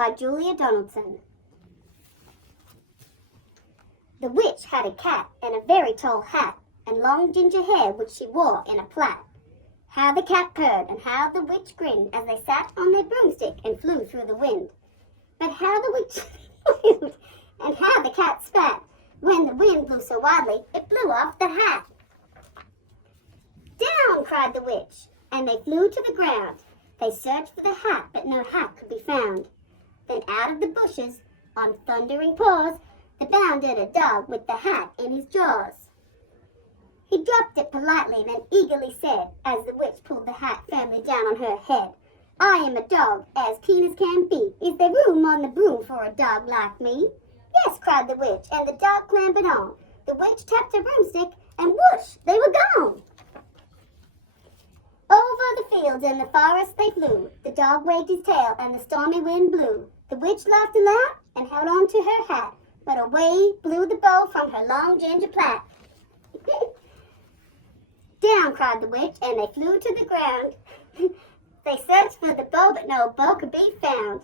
by Julia Donaldson. The witch had a cat and a very tall hat and long ginger hair which she wore in a plait. How the cat purred and how the witch grinned as they sat on their broomstick and flew through the wind. But how the witch flew and how the cat spat. When the wind blew so wildly, it blew off the hat. Down, cried the witch, and they flew to the ground. They searched for the hat, but no hat could be found. Then out of the bushes, on thundering paws, there bounded a dog with the hat in his jaws. He dropped it politely and then eagerly said, as the witch pulled the hat firmly down on her head, I am a dog, as keen as can be. Is there room on the broom for a dog like me? Yes, cried the witch, and the dog clambered on. The witch tapped her broomstick, and whoosh, they were gone. Over the fields and the forest they flew. The dog waved his tail, and the stormy wind blew. The witch laughed aloud and held on to her hat, but away blew the bow from her long ginger plait. Down, cried the witch, and they flew to the ground. They searched for the bow, but no bow could be found.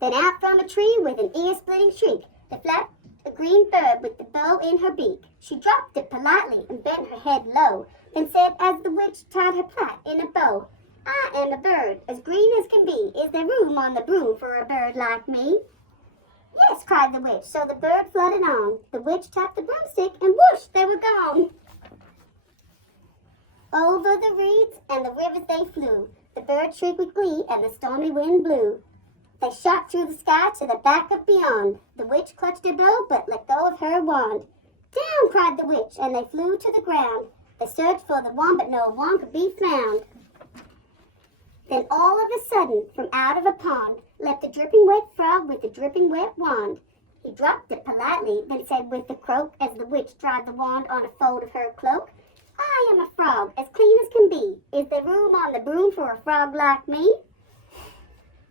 Then out from a tree with an ear-splitting shriek, there flapped a green bird with the bow in her beak. She dropped it politely and bent her head low, then said as the witch tied her plait in a bow, I am a bird, as green as can be. Is there room on the broom for a bird like me? Yes, cried the witch, so the bird fluttered on. The witch tapped the broomstick, and whoosh, they were gone. Over the reeds and the rivers they flew. The bird shrieked with glee, and the stormy wind blew. They shot through the sky to the back of beyond. The witch clutched her bow, but let go of her wand. Down, cried the witch, and they flew to the ground. They searched for the wand, but no wand could be found. Then all of a sudden, from out of a pond, leapt a dripping wet frog with a dripping wet wand. He dropped it politely, then said with a croak, as the witch dried the wand on a fold of her cloak, I am a frog, as clean as can be. Is there room on the broom for a frog like me?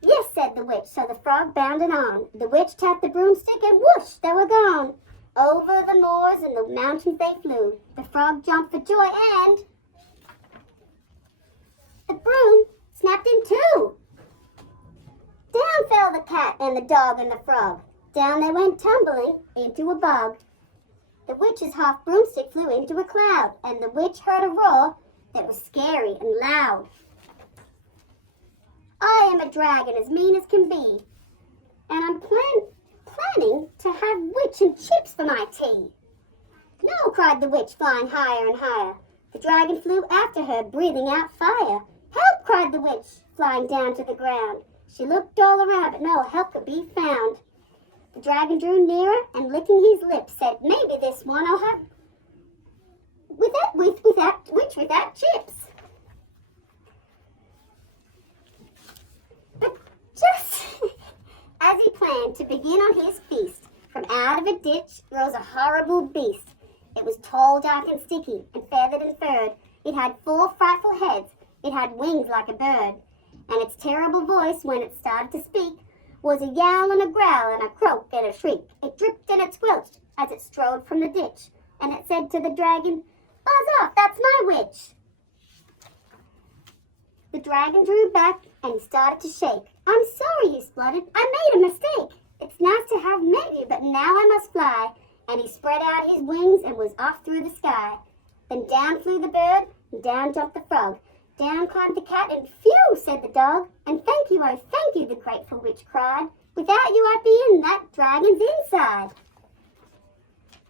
Yes, said the witch, so the frog bounded on. The witch tapped the broomstick, and whoosh, they were gone. Over the moors and the mountains they flew. The frog jumped for joy, and the broom snapped in two. Down fell the cat and the dog and the frog. Down they went tumbling into a bog. The witch's half broomstick flew into a cloud, and the witch heard a roar that was scary and loud. I am a dragon as mean as can be, and I'm planning to have witch and chips for my tea. No, cried the witch, flying higher and higher. The dragon flew after her, breathing out fire. Help, cried the witch, flying down to the ground. She looked all around, but no help could be found. The dragon drew nearer, and licking his lips, said, maybe this one I'll have without chips. But just as he planned to begin on his feast, from out of a ditch rose a horrible beast. It was tall, dark, and sticky, and feathered and furred. It had 4 frightful heads. It had wings like a bird. And its terrible voice, when it started to speak, was a yowl and a growl and a croak and a shriek. It dripped and it squelched as it strode from the ditch. And it said to the dragon, Buzz off, that's my witch. The dragon drew back and he started to shake. I'm sorry, he spluttered. I made a mistake. It's nice to have met you, but now I must fly. And he spread out his wings and was off through the sky. Then down flew the bird, and down jumped the frog. Down climbed the cat, and phew, said the dog. And thank you, oh thank you, the grateful witch cried. Without you I'd be in that dragon's inside.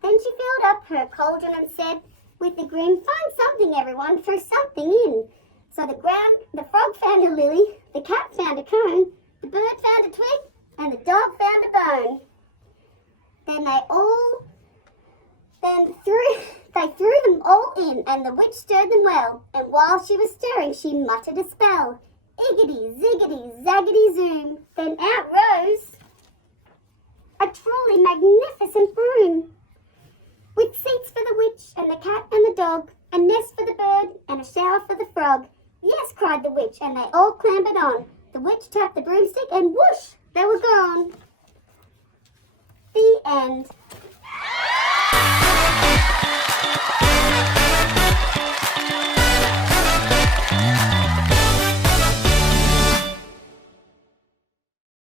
Then she filled up her cauldron and said, with a grin, find something, everyone, throw something in. So the frog found a lily, the cat found a cone, the bird found a twig, and the dog found a bone. Then they threw them all in, and the witch stirred them well, and while she was stirring, she muttered a spell. Iggity, ziggity, zaggity, zoom. Then out rose a truly magnificent broom, with seats for the witch, and the cat, and the dog, a nest for the bird, and a shower for the frog. Yes, cried the witch, and they all clambered on. The witch tapped the broomstick, and whoosh, they were gone. The end.